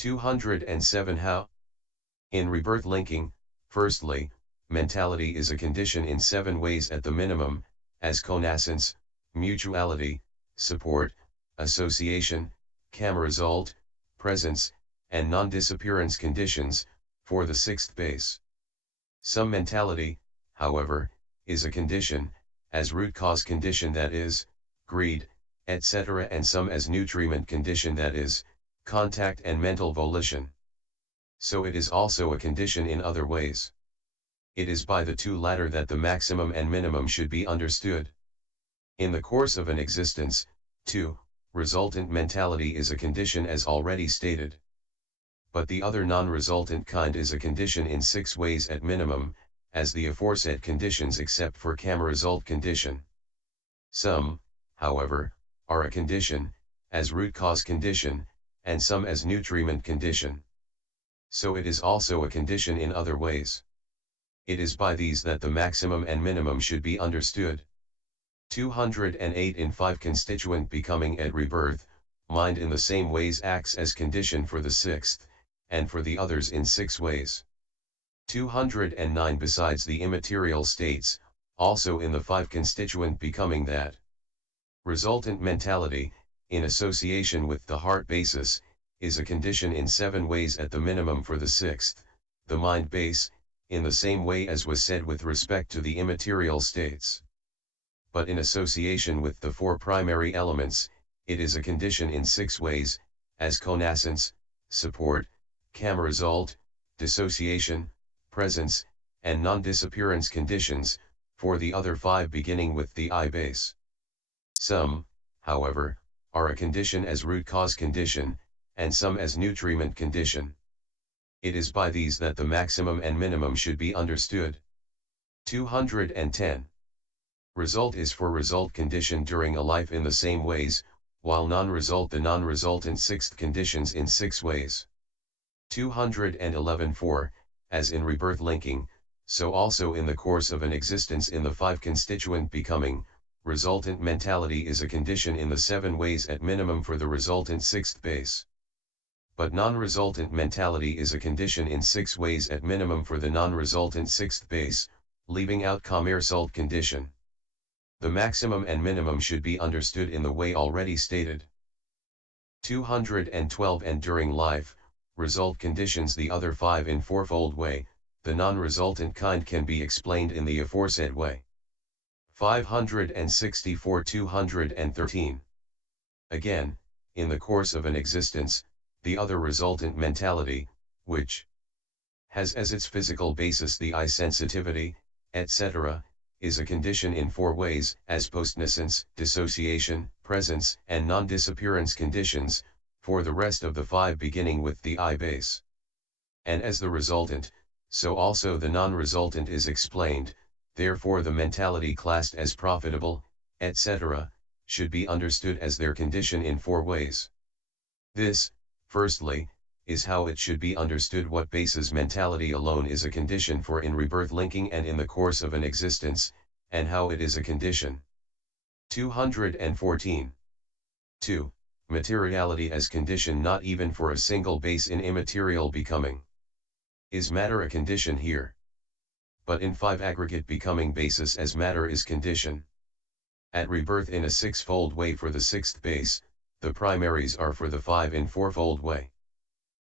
207 How? In rebirth linking, firstly, mentality is a condition in 7 ways at the minimum, as connaissance, mutuality, support, association, result, presence, and non-disappearance conditions, for the 6th base. Some mentality, however, is a condition, as root cause condition, that is, greed, etc., and some as nutriment condition, that is, contact and mental volition. So it is also a condition in other ways. It is by the two latter that the maximum and minimum should be understood. In the course of an existence, 2, resultant mentality is a condition as already stated. But the other non-resultant kind is a condition in 6 ways at minimum, as the aforesaid conditions except for result condition. Some, however, are a condition, as root cause condition, and some as nutriment condition. So it is also a condition in other ways. It is by these that the maximum and minimum should be understood. 208 In 5 constituent becoming at rebirth, mind in the same ways acts as condition for the 6th, and for the others in 6 ways. 209 Besides the immaterial states, also in the 5 constituent becoming that resultant mentality, in association with the heart basis, is a condition in 7 ways at the minimum for the 6th, the mind base, in the same way as was said with respect to the immaterial states. But in association with the 4 primary elements, it is a condition in 6 ways, as connaissance, support, result, dissociation, presence, and non-disappearance conditions, for the other 5 beginning with the I base. Some, however, are a condition as root cause condition, and some as nutriment condition. It is by these that the maximum and minimum should be understood. 210. Result is for result condition during a life in the same ways, while non-result the non-resultant 6th conditions in 6 ways. 211 For, as in rebirth linking, so also in the course of an existence in the 5 constituent becoming, resultant mentality is a condition in the 7 ways at minimum for the resultant 6th base. But non-resultant mentality is a condition in 6 ways at minimum for the non-resultant 6th base, leaving out result condition. The maximum and minimum should be understood in the way already stated. 212 And during life, result conditions the other 5 in 4-fold way, the non-resultant kind can be explained in the aforesaid way. 564 213. Again, in the course of an existence, the other resultant mentality, which has as its physical basis the eye sensitivity, etc., is a condition in 4 ways, as postnascence, dissociation, presence, and non-disappearance conditions, for the rest of the 5 beginning with the I base. And as the resultant, so also the non-resultant is explained, therefore the mentality classed as profitable, etc., should be understood as their condition in 4 ways. This, firstly, is how it should be understood what basis mentality alone is a condition for in rebirth linking and in the course of an existence, and how it is a condition. 214. 2. Materiality as condition not even for a single base in immaterial becoming. Is matter a condition here? But in 5 aggregate becoming basis as matter is condition. At rebirth in a 6-fold way for the 6th base, the primaries are for the 5 in 4-fold way.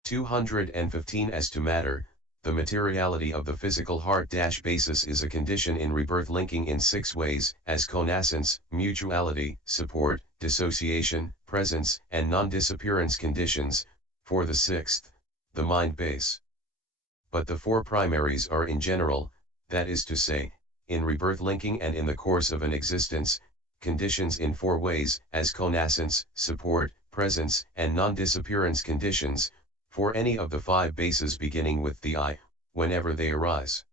215 As to matter, the materiality of the physical heart basis is a condition in rebirth linking in 6 ways, as connaissance, mutuality, support, dissociation, presence, and non-disappearance conditions, for the 6th, the mind base. But the 4 primaries are in general, that is to say, in rebirth linking and in the course of an existence, conditions in 4 ways, as connaissance, support, presence, and non-disappearance conditions, for any of the 5 bases beginning with the I, whenever they arise.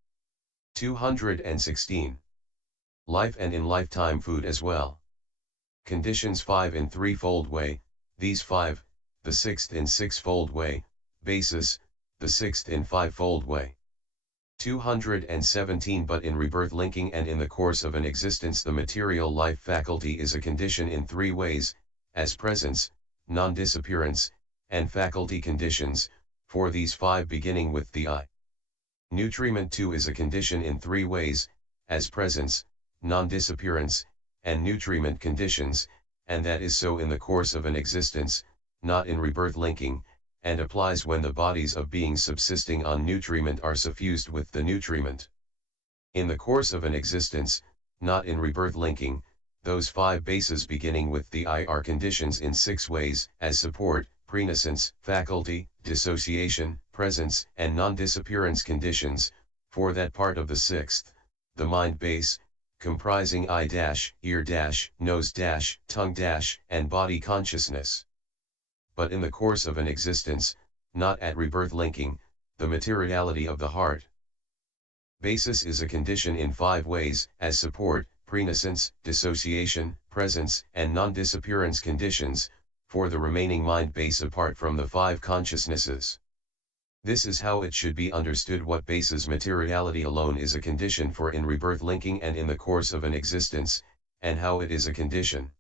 216. Life and in lifetime food as well. Conditions 5 in 3-fold way, these 5, the 6th in 6-fold way, basis, the 6th in 5-fold way. 217 But in rebirth linking and in the course of an existence the material life faculty is a condition in 3 ways, as presence, non-disappearance, and faculty conditions, for these 5 beginning with the I. Nutriment 2 is a condition in 3 ways, as presence, non-disappearance, and nutriment conditions, and that is so in the course of an existence, not in rebirth linking, and applies when the bodies of beings subsisting on nutriment are suffused with the nutriment. In the course of an existence, not in rebirth linking, those 5 bases beginning with the I are conditions in 6 ways, as support, prenescence, faculty, dissociation, presence, and non-disappearance conditions, for that part of the 6th, the mind base, comprising eye dash, ear dash, nose dash, tongue dash, and body consciousness. But in the course of an existence, not at rebirth linking, the materiality of the heart basis is a condition in 5 ways, as support, prenescence, dissociation, presence, and non-disappearance conditions, for the remaining mind base apart from the 5 consciousnesses. This is how it should be understood what basis materiality alone is a condition for in rebirth linking and in the course of an existence, and how it is a condition.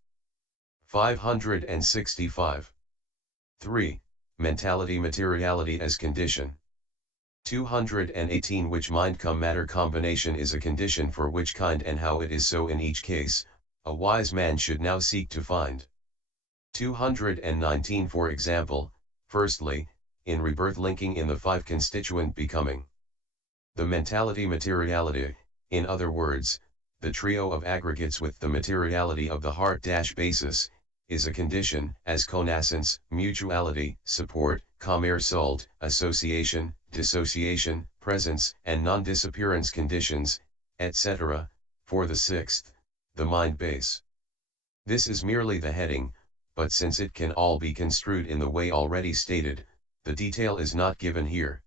565. 3. Mentality materiality as condition. 218 Which mind-come-matter combination is a condition for which kind and how it is so in each case, a wise man should now seek to find. 219 For example, firstly, in rebirth linking in the 5 constituent becoming. The mentality materiality, in other words, the trio of aggregates with the materiality of the heart-basis, is a condition, as connascence, mutuality, support, commersalt, association, dissociation, presence, and non-disappearance conditions, etc., for the 6th, the mind base. This is merely the heading, but since it can all be construed in the way already stated, the detail is not given here.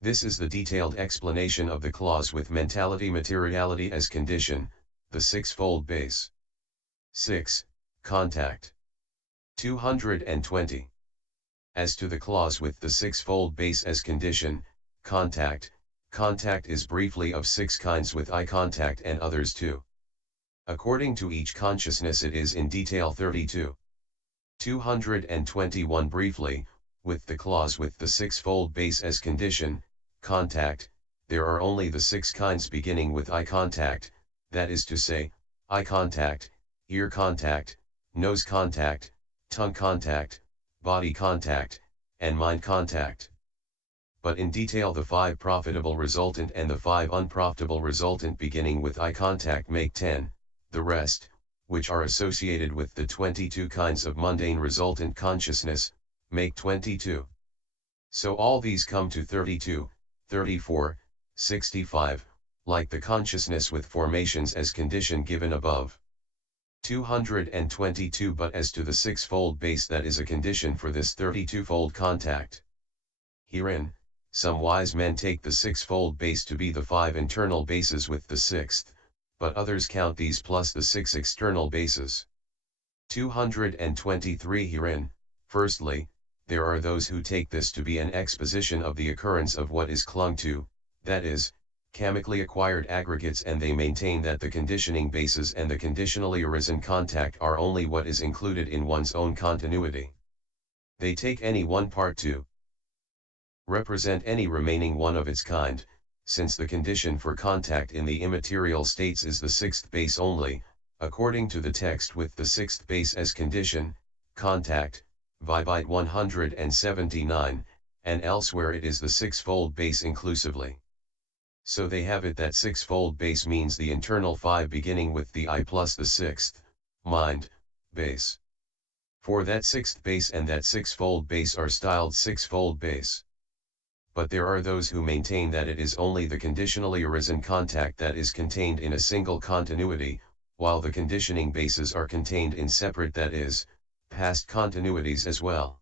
This is the detailed explanation of the clause with mentality materiality as condition, the 6-fold base. 6. Contact. 220. As to the clause with the 6-fold base as condition, contact is briefly of 6 kinds with eye contact and others too. According to each consciousness it is in detail 32. 221 Briefly, with the clause with the 6-fold base as condition, contact, there are only the 6 kinds beginning with eye contact, that is to say, eye contact, ear contact, nose contact, tongue contact, body contact, and mind contact. But in detail the 5 profitable resultant and the 5 unprofitable resultant beginning with eye contact make 10, the rest, which are associated with the 22 kinds of mundane resultant consciousness, make 22. So all these come to 32, 34, 65, like the consciousness with formations as condition given above. 222 But as to the 6-fold base that is a condition for this 32-fold contact. Herein, some wise men take the 6-fold base to be the 5 internal bases with the 6th, but others count these plus the 6 external bases. 223 Herein, firstly, there are those who take this to be an exposition of the occurrence of what is clung to, that is, kamically acquired aggregates, and they maintain that the conditioning bases and the conditionally arisen contact are only what is included in one's own continuity. They take any one part to represent any remaining one of its kind, since the condition for contact in the immaterial states is the 6th base only, according to the text with the 6th base as condition, contact, Vibite 179, and elsewhere it is the 6-fold base inclusively. So they have it that 6-fold base means the internal 5 beginning with the I plus the 6th, mind, base. For that 6th base and that 6-fold base are styled 6-fold base. But there are those who maintain that it is only the conditionally arisen contact that is contained in a single continuity, while the conditioning bases are contained in separate, that is, past continuities as well.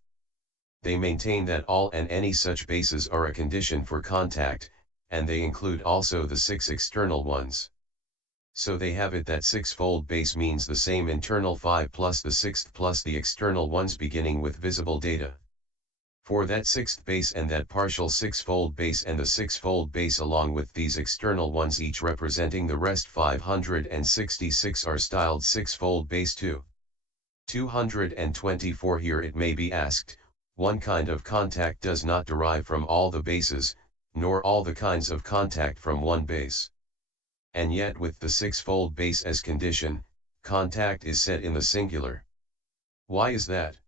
They maintain that all and any such bases are a condition for contact, and they include also the 6 external ones. So they have it that 6-fold base means the same internal 5 plus the 6th plus the external ones beginning with visible data. For that 6th base and that partial 6-fold base and the 6-fold base along with these external ones each representing the rest 566 are styled 6-fold base too. 224 Here it may be asked, one kind of contact does not derive from all the bases, nor all the kinds of contact from one base. And yet with the sixfold base as condition, contact is set in the singular. Why is that?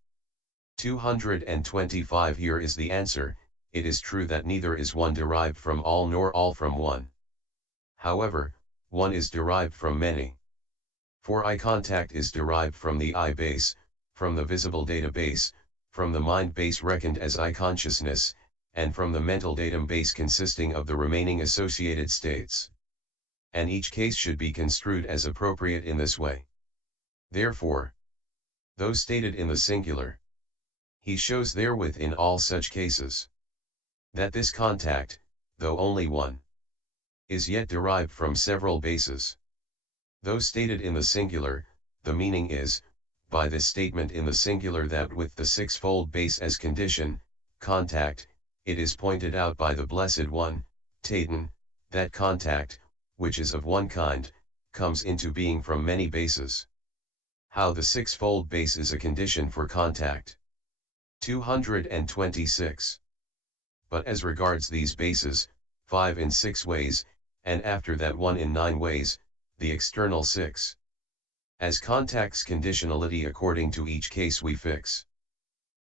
225. Here is the answer. It is true that neither is one derived from all nor all from one. However, one is derived from many. For eye contact is derived from the eye base, from the visible database, from the mind base reckoned as eye consciousness, and from the mental datum base consisting of the remaining associated states. And each case should be construed as appropriate in this way. Therefore, those stated in the singular, he shows therewith in all such cases, that this contact, though only one, is yet derived from several bases. Those stated in the singular, the meaning is, by this statement in the singular that with the sixfold base as condition, contact, it is pointed out by the Blessed One, Tatan, that contact, which is of one kind, comes into being from many bases. How the sixfold base is a condition for contact. 226. But as regards these bases, 5 in 6 ways, and after that 1 in 9 ways, the external 6. As contact's conditionality according to each case we fix.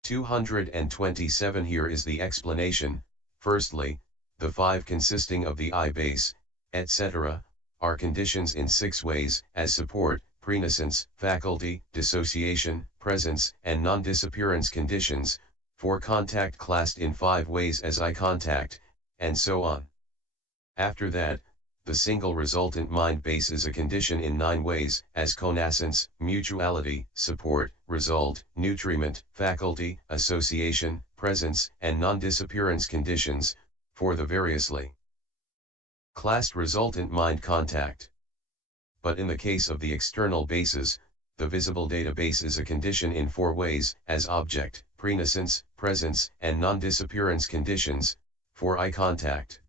227. Here is the explanation. Firstly, the 5 consisting of the eye base, etc., are conditions in 6 ways, as support, presence, faculty, dissociation, presence, and non-disappearance conditions, for contact classed in 5 ways as eye contact, and so on. After that, the single resultant mind base is a condition in 9 ways, as connascence, mutuality, support, result, nutriment, faculty, association, presence, and non-disappearance conditions, for the variously classed resultant mind contact. But in the case of the external bases, the visible database is a condition in 4 ways, as object, presence, presence, and non-disappearance conditions, for eye contact.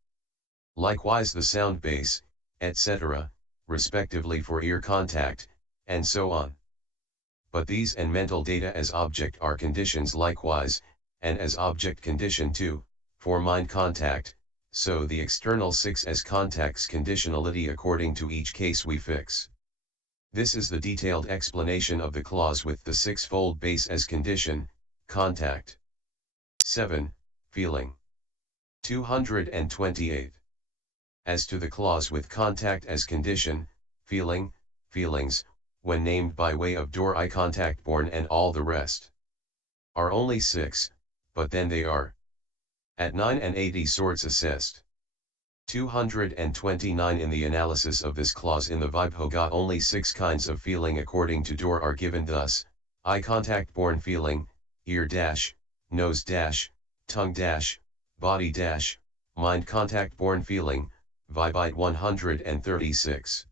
Likewise the sound base, etc., respectively for ear contact, and so on. But these and mental data as object are conditions likewise, and as object condition too, for mind contact, so the external 6 as contact's conditionality according to each case we fix. This is the detailed explanation of the clause with the sixfold base as condition, contact. 7. Feeling. 228. As to the clause with contact as condition, feeling, feelings, when named by way of door eye contact born and all the rest, are only 6, but then they are at 9 and 80 sorts assessed. 229. In the analysis of this clause in the Vibhoga only 6 kinds of feeling according to door are given thus: eye contact born feeling, ear dash, nose dash, tongue dash, body dash, mind contact born feeling, Vibite 136.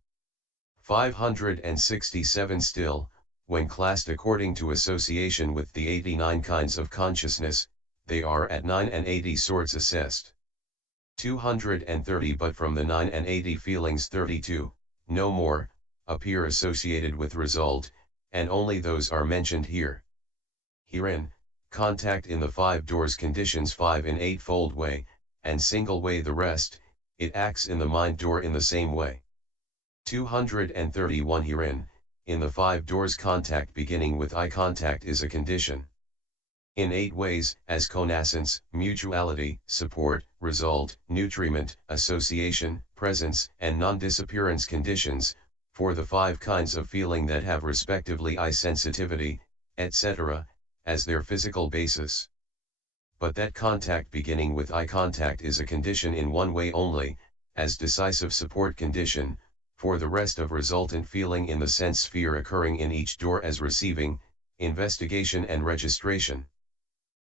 567. Still, when classed according to association with the 89 kinds of consciousness, they are at 9 and 80 sorts assessed. 230. But from the 9 and 80 feelings 32, no more, appear associated with result, and only those are mentioned here. Herein, contact in the 5 doors conditions 5 in 8-fold way, and single way the rest, it acts in the mind door in the same way. 231. Herein, in the 5 doors contact beginning with eye contact is a condition in 8 ways, as connascence, mutuality, support, result, nutriment, association, presence, and non-disappearance conditions, for the 5 kinds of feeling that have respectively eye sensitivity, etc., as their physical basis. But that contact beginning with eye contact is a condition in 1 way only, as decisive support condition, for the rest of resultant feeling in the sense sphere occurring in each door as receiving, investigation and registration.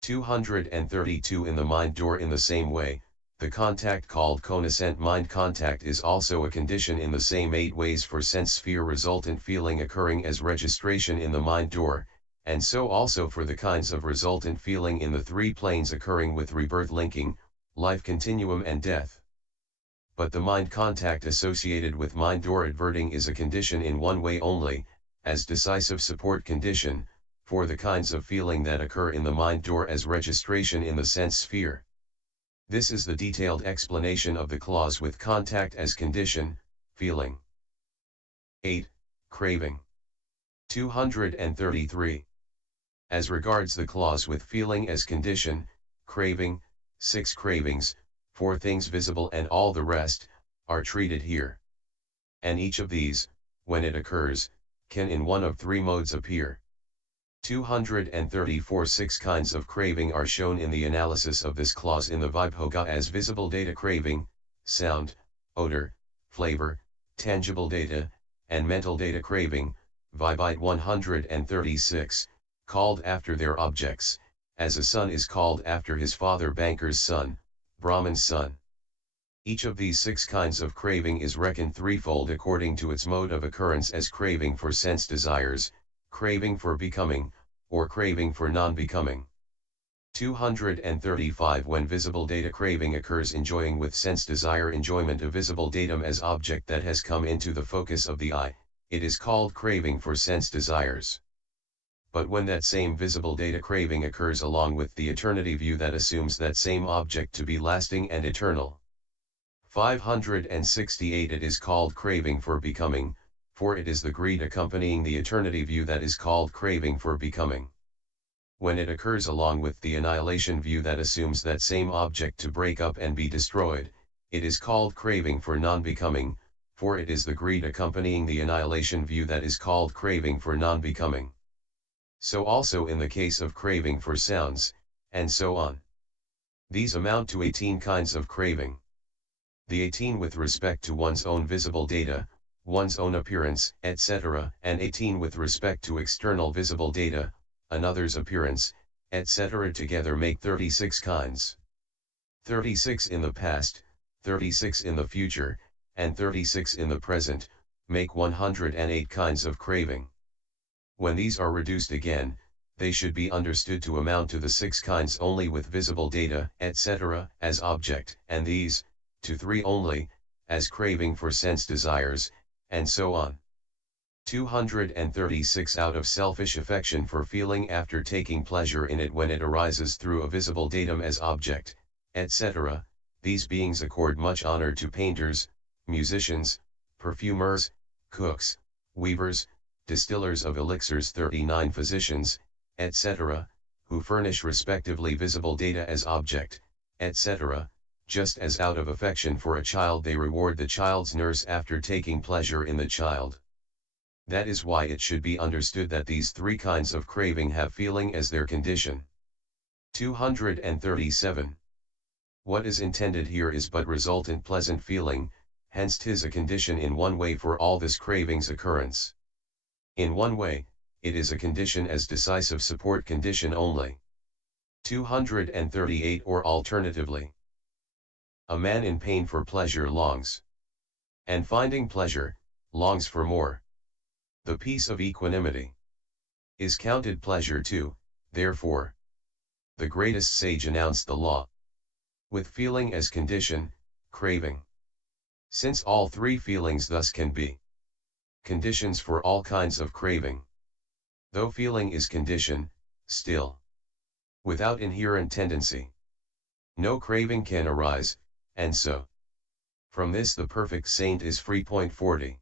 232. In the mind door in the same way, the contact called connascent mind contact is also a condition in the same 8 ways for sense sphere resultant feeling occurring as registration in the mind door, and so also for the kinds of resultant feeling in the 3 planes occurring with rebirth linking, life continuum and death. But the mind contact associated with mind door adverting is a condition in 1 way only, as decisive support condition, for the kinds of feeling that occur in the mind or as registration in the sense sphere. This is the detailed explanation of the clause with contact as condition, feeling. 8. Craving. 233. As regards the clause with feeling as condition, craving, 6 cravings, 4 things visible and all the rest, are treated here. And each of these, when it occurs, can in one of 3 modes appear. 234 6 kinds of craving are shown in the analysis of this clause in the Vibhogga as visible data craving, sound, odor, flavor, tangible data, and mental data craving, Vibhite 136, called after their objects, as a son is called after his father banker's son, Brahman's son. Each of these 6 kinds of craving is reckoned threefold according to its mode of occurrence as craving for sense desires, craving for becoming, or craving for non-becoming. 235 When visible data craving occurs enjoying with sense desire enjoyment a visible datum as object that has come into the focus of the eye, it is called craving for sense desires. But when that same visible data craving occurs along with the eternity view that assumes that same object to be lasting and eternal. 568 It is called craving for becoming, for it is the greed accompanying the eternity view that is called craving for becoming. When it occurs along with the annihilation view that assumes that same object to break up and be destroyed, it is called craving for non-becoming, for it is the greed accompanying the annihilation view that is called craving for non-becoming. So also in the case of craving for sounds, and so on. These amount to 18 kinds of craving. The 18 with respect to one's own visible data, one's own appearance, etc., and 18 with respect to external visible data, another's appearance, etc. together make 36 kinds. 36 in the past, 36 in the future, and 36 in the present, make 108 kinds of craving. When these are reduced again, they should be understood to amount to the 6 kinds only with visible data, etc., as object, and these, to 3 only, as craving for sense desires, and so on. 236 Out of selfish affection for feeling after taking pleasure in it when it arises through a visible datum as object, etc., these beings accord much honor to painters, musicians, perfumers, cooks, weavers, distillers of elixirs 39 physicians, etc., who furnish respectively visible data as object, etc., just as out of affection for a child they reward the child's nurse after taking pleasure in the child. That is why it should be understood that these 3 kinds of craving have feeling as their condition. 237. What is intended here is but resultant pleasant feeling, hence 'tis a condition in one way for all this craving's occurrence. In one way, it is a condition as decisive support condition only. 238 Or alternatively, a man in pain for pleasure longs, and finding pleasure, longs for more. The peace of equanimity is counted pleasure too, therefore. The greatest sage announced the law with feeling as condition, craving. Since all 3 feelings thus can be conditions for all kinds of craving. Though feeling is condition, still, without inherent tendency, no craving can arise, and so, from this the perfect saint is free. 40.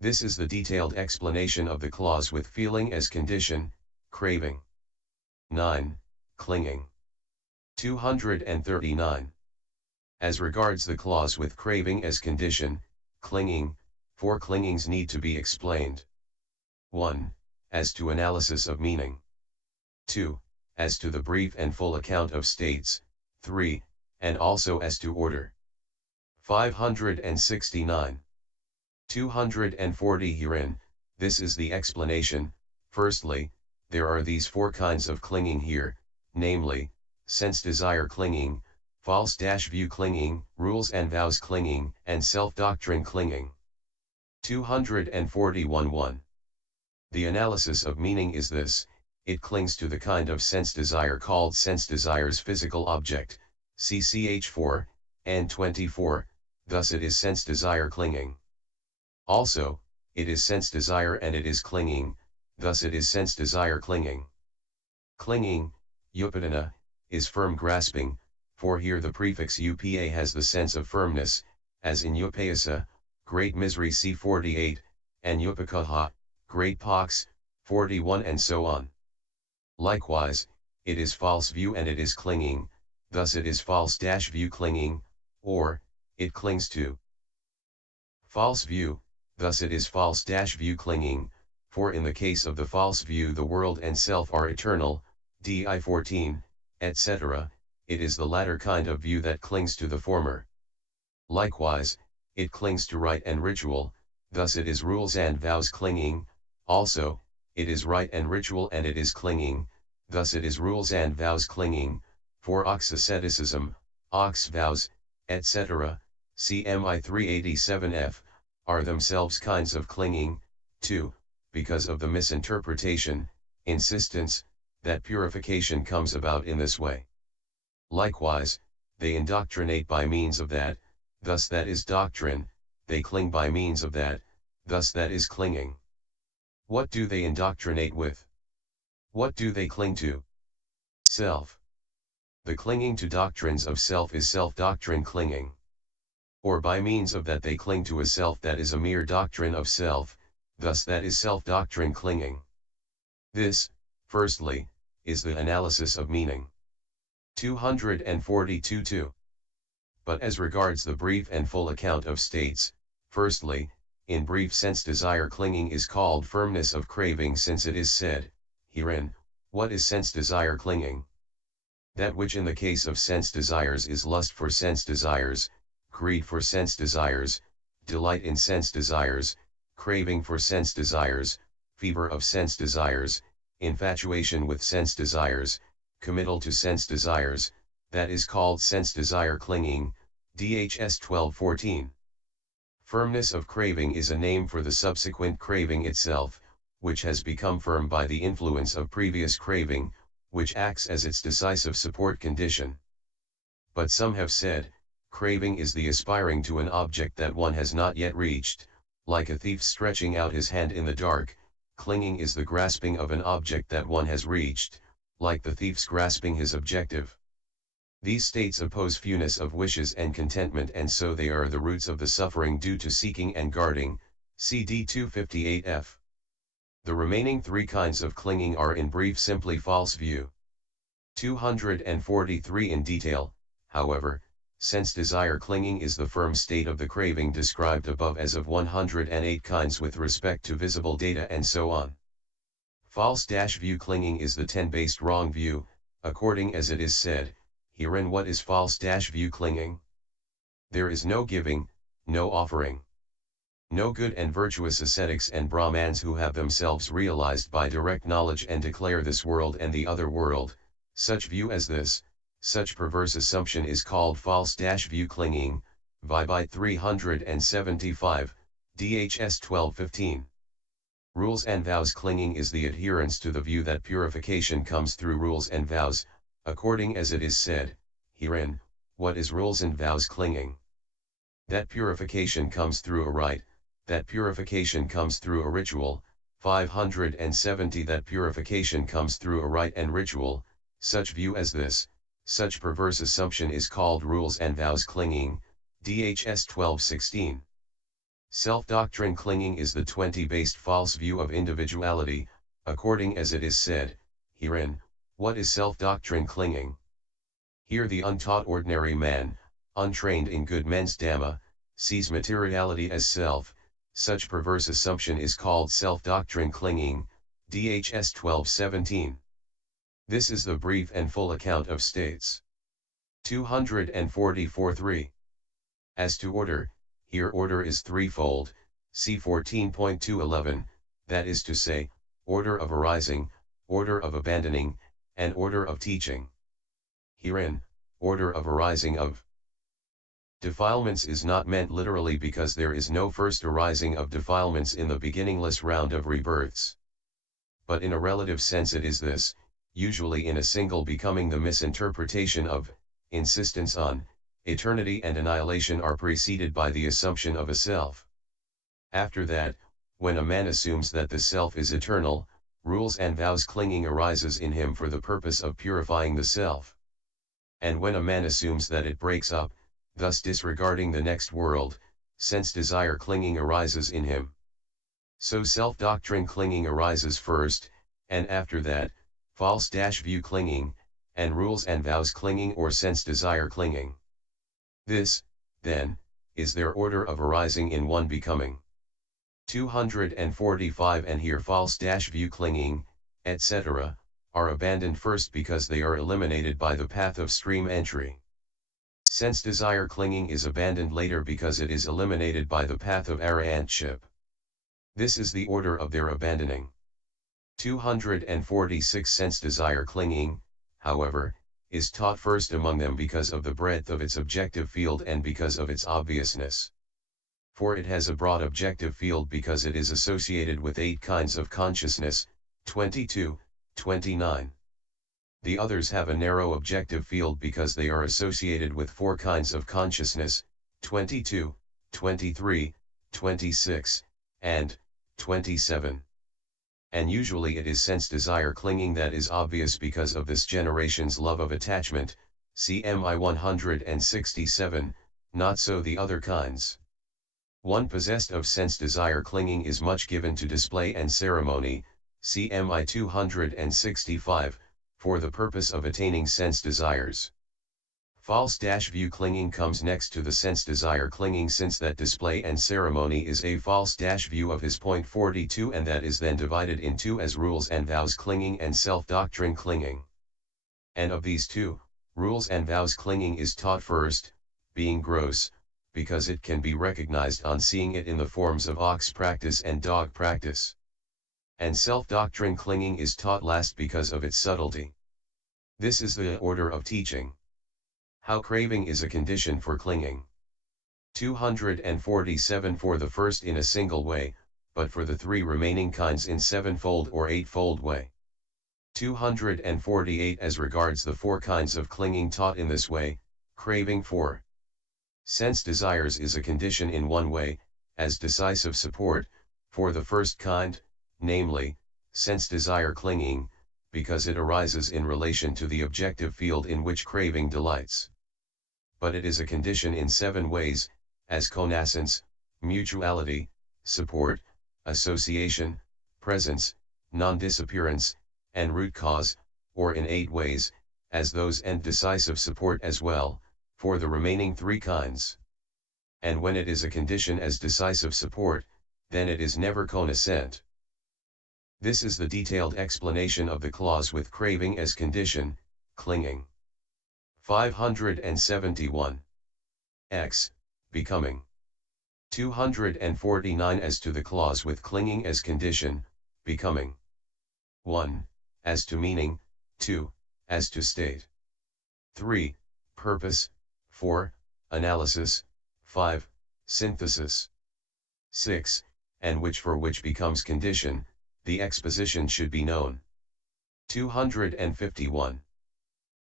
This is the detailed explanation of the clause with feeling as condition, craving. 9. Clinging. 239. As regards the clause with craving as condition, clinging, 4 clingings need to be explained. 1. As to analysis of meaning. 2. As to the brief and full account of states. 3. And also as to order. 569. 240 Herein, this is the explanation. Firstly, there are these 4 kinds of clinging here, namely, sense desire clinging, false view clinging, rules and vows clinging, and self-doctrine clinging. 241 1. The analysis of meaning is this: it clings to the kind of sense desire called sense desire's physical object, CCH 4, and 24, thus it is sense desire clinging. Also, it is sense desire and it is clinging, thus it is sense desire clinging. Clinging, upadana, is firm grasping, for here the prefix upa has the sense of firmness, as in upayasa, great misery c48, and upakaha, great pox, 41 and so on. Likewise, it is false view and it is clinging, thus it is false-view clinging, or, it clings to. False view, thus it is false-view clinging, for in the case of the false view the world and self are eternal, di 14, etc., it is the latter kind of view that clings to the former. Likewise, it clings to rite and ritual, thus it is rules and vows clinging, also, it is rite and ritual and it is clinging, thus it is rules and vows clinging, for ox asceticism, ox vows, etc., CMI 387F, are themselves kinds of clinging, too, because of the misinterpretation, insistence, that purification comes about in this way. Likewise, they indoctrinate by means of that, thus that is doctrine, they cling by means of that, thus that is clinging. What do they indoctrinate with? What do they cling to? Self. The clinging to doctrines of self is self-doctrine clinging. Or by means of that they cling to a self that is a mere doctrine of self, thus that is self-doctrine clinging. This, firstly, is the analysis of meaning. 242-2. But as regards the brief and full account of states, firstly, in brief sense desire clinging is called firmness of craving, since it is said, herein, what is sense desire clinging? That which in the case of sense desires is lust for sense desires, greed for sense desires, delight in sense desires, craving for sense desires, fever of sense desires, infatuation with sense desires, committal to sense desires, that is called sense desire clinging, DHS 1214. Firmness of craving is a name for the subsequent craving itself, which has become firm by the influence of previous craving, which acts as its decisive support condition. But some have said, craving is the aspiring to an object that one has not yet reached, like a thief stretching out his hand in the dark. Clinging is the grasping of an object that one has reached, like the thief's grasping his objective. These states oppose fewness of wishes and contentment, and so they are the roots of the suffering due to seeking and guarding, CD 258F. The remaining three kinds of clinging are in brief simply false view. 243 in detail, however, sense desire clinging is the firm state of the craving described above as of 108 kinds with respect to visible data and so on. False-view clinging is the 10-based wrong view, according as it is said, herein what is false-view clinging? There is no giving, no offering. No good and virtuous ascetics and Brahmans who have themselves realized by direct knowledge and declare this world and the other world, such view as this, such perverse assumption is called false-view clinging, Vibite 375, DHS 1215. Rules and vows clinging is the adherence to the view that purification comes through rules and vows, according as it is said, herein, what is rules and vows clinging? That purification comes through a rite, that purification comes through a ritual, 570 that purification comes through a rite and ritual, such view as this, such perverse assumption is called rules and vows clinging, DHS 1216. Self-doctrine clinging is the 20-based false view of individuality, according as it is said, herein, what is self-doctrine clinging? Here the untaught ordinary man, untrained in good men's Dhamma, sees materiality as self, such perverse assumption is called self-doctrine clinging, DHS 1217. This is the brief and full account of states. 244-3. As to order, here order is threefold, see 14.211, that is to say, order of arising, order of abandoning, and order of teaching. Herein, order of arising of defilements is not meant literally, because there is no first arising of defilements in the beginningless round of rebirths. But in a relative sense it is this, usually in a single becoming. The misinterpretation of, insistence on, eternity and annihilation are preceded by the assumption of a self. After that, when a man assumes that the self is eternal, rules and vows clinging arises in him for the purpose of purifying the self. And when a man assumes that it breaks up, thus disregarding the next world, sense desire clinging arises in him. So self-doctrine clinging arises first, and after that, false-view clinging, and rules and vows clinging or sense desire clinging. This, then, is their order of arising in one becoming. 245 And here false-view clinging, etc., are abandoned first because they are eliminated by the path of stream entry. Sense desire clinging is abandoned later because it is eliminated by the path of arahantship. This is the order of their abandoning. 246 Sense desire clinging, however, is taught first among them because of the breadth of its objective field and because of its obviousness. For it has a broad objective field because it is associated with 8 kinds of consciousness, 22, 29. The others have a narrow objective field because they are associated with 4 kinds of consciousness, 22, 23, 26, and 27. And usually it is sense desire clinging that is obvious because of this generation's love of attachment, CMI 167, not so the other kinds. One possessed of sense desire clinging is much given to display and ceremony, CMI 265, for the purpose of attaining sense desires. False-view clinging comes next to the sense desire clinging since that display and ceremony is a false-view of his point 42 and that is then divided in 2 as rules and vows clinging and self-doctrine clinging. And of these 2, rules and vows clinging is taught first, being gross, because it can be recognized on seeing it in the forms of ox practice and dog practice. And self-doctrine clinging is taught last because of its subtlety. This is the order of teaching. How craving is a condition for clinging. 247 For the first in a single way, but for the 3 remaining kinds in 7-fold or 8-fold way. 248 As regards the 4 kinds of clinging taught in this way, craving for sense desires is a condition in one way, as decisive support, for the first kind, namely, sense desire clinging, because it arises in relation to the objective field in which craving delights. But it is a condition in 7 ways, as connaissance, mutuality, support, association, presence, non-disappearance, and root cause, or in 8 ways, as those and decisive support as well, for the remaining 3 kinds. And when it is a condition as decisive support, then it is never connaissant. This is the detailed explanation of the clause with craving as condition, clinging. 571. X. Becoming. 249 As to the clause with clinging as condition, becoming. 1. As to meaning, 2. As to state. 3. Purpose, 4. Analysis, 5. Synthesis. 6. And which for which becomes condition, the exposition should be known. 251.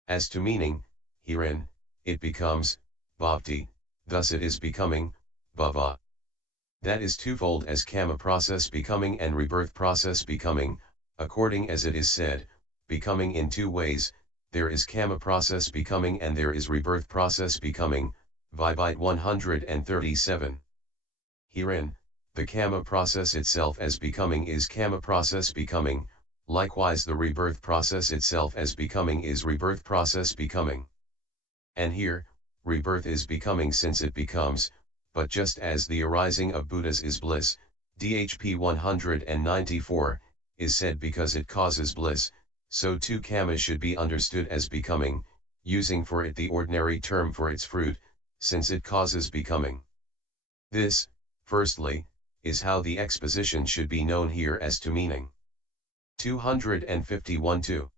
As to meaning, herein, it becomes, bhakti, thus it is becoming, bhava. That is twofold as karma process becoming and rebirth process becoming, according as it is said, becoming in 2 ways, there is karma process becoming and there is rebirth process becoming, Vibhite 137. Herein, the karma process itself as becoming is karma process becoming, likewise the rebirth process itself as becoming is rebirth process becoming. And here, rebirth is becoming since it becomes, but just as the arising of Buddhas is bliss, DHP 194, is said because it causes bliss, so too karma should be understood as becoming, using for it the ordinary term for its fruit, since it causes becoming. This, firstly, is how the exposition should be known here as to meaning. 251 2.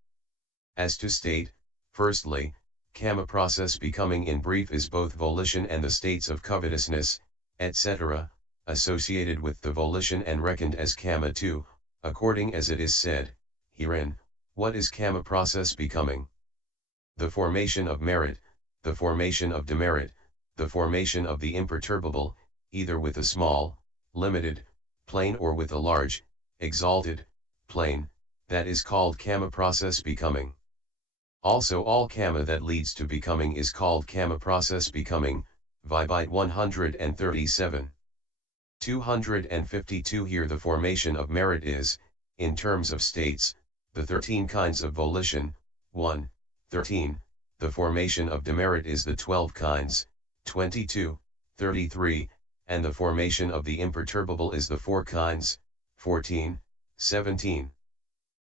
As to state, firstly, karma process becoming in brief is both volition and the states of covetousness, etc., associated with the volition and reckoned as karma too, according as it is said, herein, what is karma process becoming? The formation of merit, the formation of demerit, the formation of the imperturbable, either with a small, limited, plane or with a large, exalted, plane, that is called kamma process becoming. Also all kamma that leads to becoming is called kamma process becoming, Vibite 137. 252 Here the formation of merit is, in terms of states, the 13 kinds of volition, 1, 13, the formation of demerit is the 12 kinds, 22, 33, and the formation of the imperturbable is the 4 kinds, 14, 17.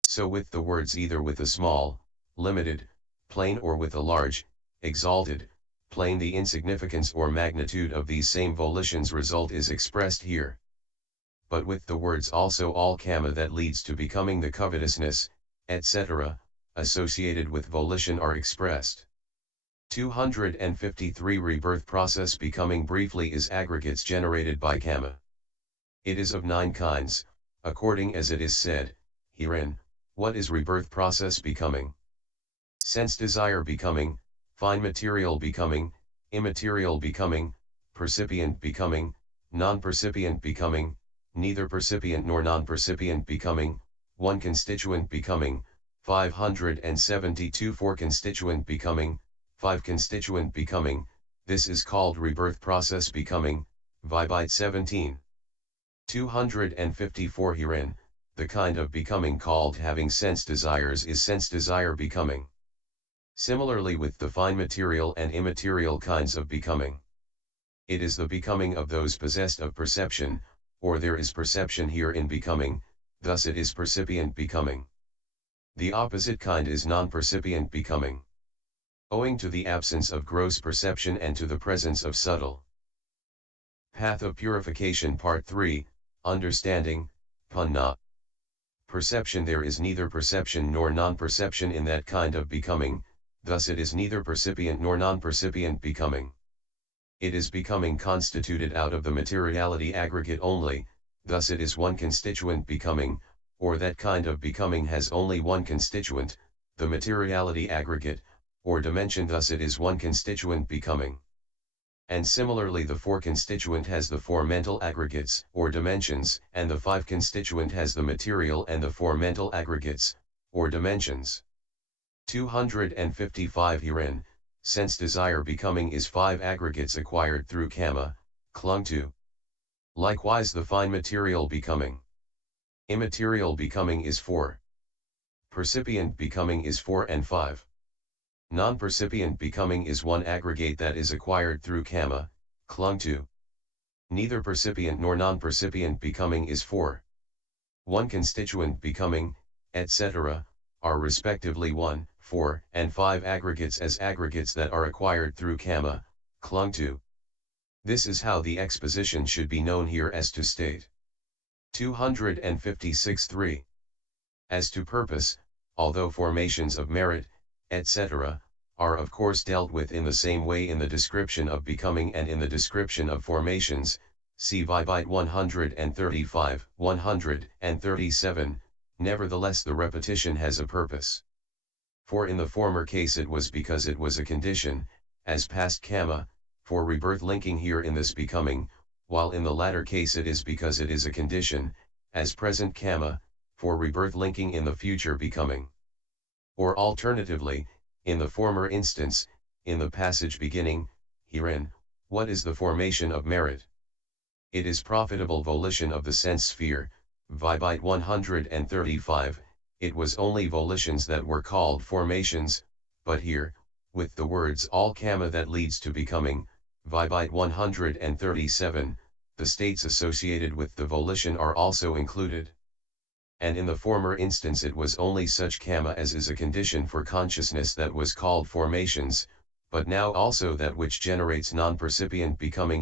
So with the words either with a small, limited, plain or with a large, exalted, plain the insignificance or magnitude of these same volitions result is expressed here. But with the words also all kamma that leads to becoming the covetousness, etc., associated with volition are expressed. 253 Rebirth process becoming briefly is aggregates generated by kamma. It is of 9 kinds, according as it is said, herein, what is rebirth process becoming? Sense desire becoming, fine material becoming, immaterial becoming, percipient becoming, non-percipient becoming, neither percipient nor non-percipient becoming, one constituent becoming, 572 four constituent becoming, 5 constituent becoming, this is called rebirth process becoming, Vibite 17. 254 Herein, the kind of becoming called having sense desires is sense desire becoming. Similarly with the fine material and immaterial kinds of becoming. It is the becoming of those possessed of perception, or there is perception here in becoming, thus it is percipient becoming. The opposite kind is non-percipient becoming. Owing to the absence of gross perception and to the presence of subtle. Path of Purification Part 3, Understanding, Punna. Perception There is neither perception nor non-perception in that kind of becoming, thus it is neither percipient nor non-percipient becoming. It is becoming constituted out of the materiality aggregate only, thus it is one constituent becoming, or that kind of becoming has only one constituent, the materiality aggregate, or dimension, thus it is one constituent becoming. And similarly the 4 constituent has the 4 mental aggregates, or dimensions, and the 5 constituent has the material and the 4 mental aggregates, or dimensions. 255 Herein, sense desire becoming is 5 aggregates acquired through kamma, clung to. Likewise the fine material becoming. Immaterial becoming is 4. Percipient becoming is 4 and 5. Non-percipient becoming is 1 aggregate that is acquired through kamma, clung to. Neither percipient nor non-percipient becoming is 4. 1 constituent becoming, etc., are respectively 1, 4, and 5 aggregates as aggregates that are acquired through kamma, clung to. This is how the exposition should be known here as to state. 256 3. As to purpose, although formations of merit, etc., are of course dealt with in the same way in the description of becoming and in the description of formations, see Vibite 135, 137, nevertheless the repetition has a purpose. For in the former case it was because it was a condition, as past kamma, for rebirth linking here in this becoming, while in the latter case it is because it is a condition, as present kamma, for rebirth linking in the future becoming. Or alternatively, in the former instance, in the passage beginning, herein, what is the formation of merit? It is profitable volition of the sense sphere, Vibite 135, it was only volitions that were called formations, but here, with the words all kamma that leads to becoming, Vibite 137, the states associated with the volition are also included. And in the former instance it was only such kamma as is a condition for consciousness that was called formations, but now also that which generates non-percipient becoming